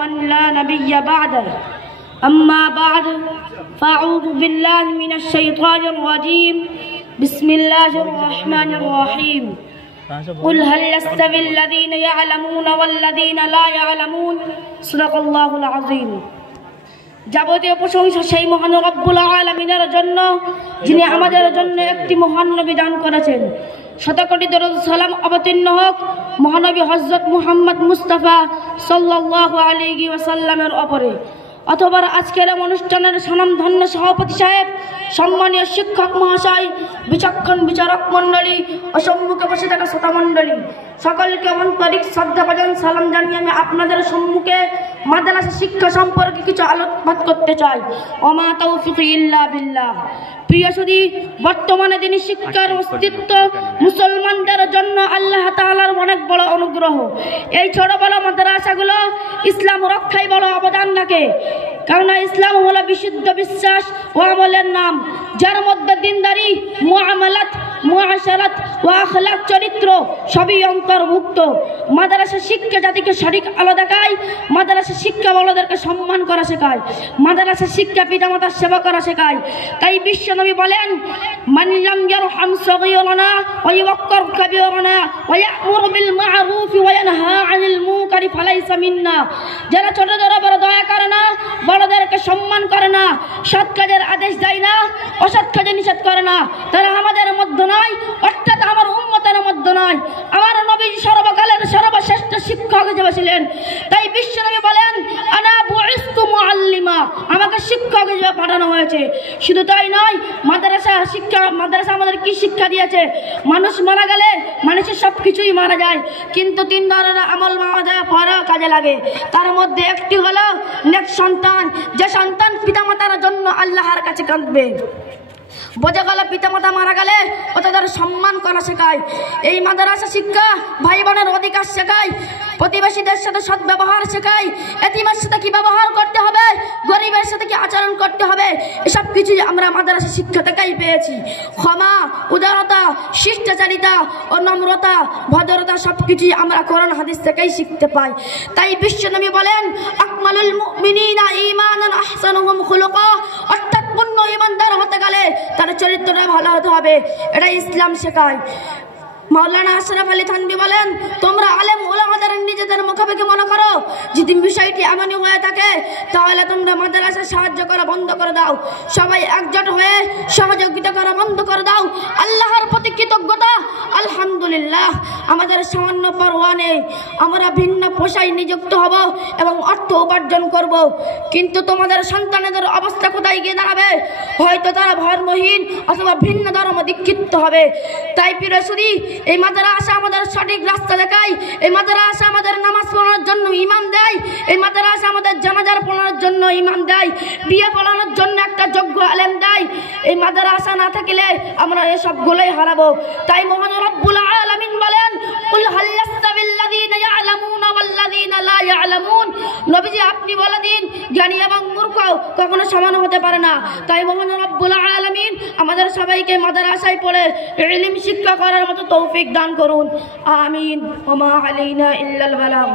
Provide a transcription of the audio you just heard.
من لا نبي بعده أما بعد فأعوذ بالله من الشيطان الرجيم بسم الله الرحمن الرحيم قل هل يستوي الذين يعلمون والذين لا يعلمون صدق الله العظيم যাবতীয় প্রশংসা সেই মহান রব্বুল আলামিনের জন্য যিনি আমাদের জন্য একটি মহান নবী দান করেছেন। শতকোটি দরুদ সালাম অবতীর্ণ হোক মহানবী হযরত মুহাম্মদ মুস্তাফা সাল্লাল্লাহু আলাইহি ওয়াসাল্লামের উপরে। অথবা আজকের অনুষ্ঠানের স্বনামধন্য সভাপতি সাহেব, সম্মানীয় শিক্ষক মহাশয়, বিচক্ষণ বিচারক মণ্ডলী ও সম্মুখে বসে থাকা শ্রোতা মণ্ডলী, সকলকে আন্তরিক শ্রদ্ধাভাজন সালাম জানিয়ে আমি আপনাদের সম্মুখে মাদ্রাসা শিক্ষা সম্পর্কে কিছু আলোকপাত করতে চাই। ওমা তাওফিকি ইল্লা বিল্লাহ। প্রিয় সুধী, বর্তমানে তিনি শিক্ষার অস্তিত্ব মুসলমানদের জন্য আল্লাহ তাআলার অনেক বড় অনুগ্রহ। এই ছোট বড় মাদ্রাসাগুলো ইসলাম রক্ষায় বড় অবদান রাখে, কারণ ইসলাম হলো বিশুদ্ধ বিশ্বাস ও আমলের নাম, যার মধ্যে দিনদারি, মুআমালাত, মুআশারাত ও আখলাক চরিত্র সবই অন্তর্ভুক্ত। মাদ্রাসা শিক্ষা জাতিকে সঠিক আলো দেখায়, মাদ্রাসা শিক্ষা বড়দেরকে সম্মান করা শেখায়, মাদ্রাসা শিক্ষা পিতামাতার সেবা করা শেখায়। তাই বিশ্বনবী বলেন, মান লাম ইয়ারহাম সগীরানা ওয়া ইউক্কির কাবীরানা ওয়া ইয়া'মুরু বিল মা'রুফি ওয়া ইয়ানহা আনিল মুনকারি ফালাইসা মিন্না। যারা ছোটদের উপর দয়া করে না, বড়দেরকে সম্মান করে না, সৎ কাজের আদেশ দেয় না, অসৎ কাজে নিষেধ করে না, তারা আমাদের মধ্যে নয়, অর্থাৎ আমার উম্মতের মধ্যে নয়। আমার নবী সর্বকালের সর্বশ্রেষ্ঠ শিক্ষক হিসেবে ছিলেন। তাই বিশ্বনবী বলেন, আনা বুইস্তু মুআল্লিমা, আমাকে শিক্ষক হিসেবে পাঠানো হয়েছে। শুধু তাই নয়, মাদ্রাসা আমাদের কি শিক্ষা দিয়েছে? মানুষ মারা গেলে মানুষের সব কিছুই মারা যায়, কিন্তু তিন ধরনের আমল মারা যায় পরে কাজে লাগে। তার মধ্যে একটি হলো নেক সন্তান, যে সন্তান পিতামাতার জন্য আল্লাহর কাছে কাঁদবে। বোঝা গেল পিতামাতা মারা গেলে ও তাদের সম্মান করা শেখায়। এই মাদ্রাসা শিক্ষা ভাই বোনের অধিকার শেখায়, প্রতিবেশীদের সাথে সৎ ব্যবহার শেখায়, এতিমের সাথে কি ব্যবহার করতে হবে, গরিবের সাথে কি আচরণ করতে হবে, এসব কিছুই আমরা মাদ্রাসা শিক্ষা থেকেই পেয়েছি। ক্ষমা, উদারতা, শিষ্টাচারিতা ও নম্রতা, ভদ্রতা সব কিছুই আমরা কোরআন হাদিস থেকেই শিখতে পাই। তাই বিশ্বনবী বলেন, আকমালুল মুমিনিনা ঈমানান আহসানুহুম খুলুকা, অর্থাৎ পূর্ণ ঈমানদার হতে গেলে তার চরিত্রটা ভালো হতে হবে, এটা ইসলাম শেখায়। মাওলানা আশরাফ আলী থানভী বলেন, তোমরা আলেম ওলামাদের নিজেদের মুখাপেক্ষি মনে করো। যদি বিষয়টি এমনই হয়ে থাকে তাহলে তোমরা মাদ্রাসা সাহায্য করা বন্ধ করে দাও, সবাই একজোট হয়ে সহযোগিতা করা বন্ধ করে দাও। আল্লাহর প্রতি কৃতজ্ঞতা, আলহামদুলিল্লাহ আমাদের সামান্য পরোয়া নেই, আমরা ভিন্ন পেশায় নিযুক্ত হব এবং অর্থ উপার্জন করব, কিন্তু তোমাদের সন্তানদের অবস্থা কোথায় গিয়ে দাঁড়াবে? হয়তো তারা ধর্মহীন অথবা ভিন্ন ধর্ম দীক্ষিত হবে। তাই প্রিয় সুধী, এই মাদ্রাসা আমাদের সঠিক রাস্তা দেখায়, এই মাদ্রাসা আমাদের নামাজ পড়ানোর জন্য ইমাম দেয়, এই মাদ্রাসা আমাদের জানাজার পড়ানোর জন্য ইমাম দেয়, বিয়ে পড়ানোর জন্য একটা যোগ্য আলেম দেয়। এই মাদ্রাসা না থাকলে আমরা এসবগুলোই হারাবো। তাই মহান রব্বুল আলামিন বলেন, কুল হাল ইয়াস্তাবিল্লাযীনা ইয়া'লামুনা ওয়াল্লাযীনা লা ইয়া'লামুন। নবীজি আপনি বলে দিন, জ্ঞানী এবং মূর্খ কখনো সমান হতে পারে না। তাই মহান রব্বুল আলামিন আমাদের সবাইকে মাদ্রাসায় পড়ে ইলম শিক্ষা করার মতো তৌফিক দান করুন। আমিন। ওয়া মা আলাইনা ইল্লাল বালাগ।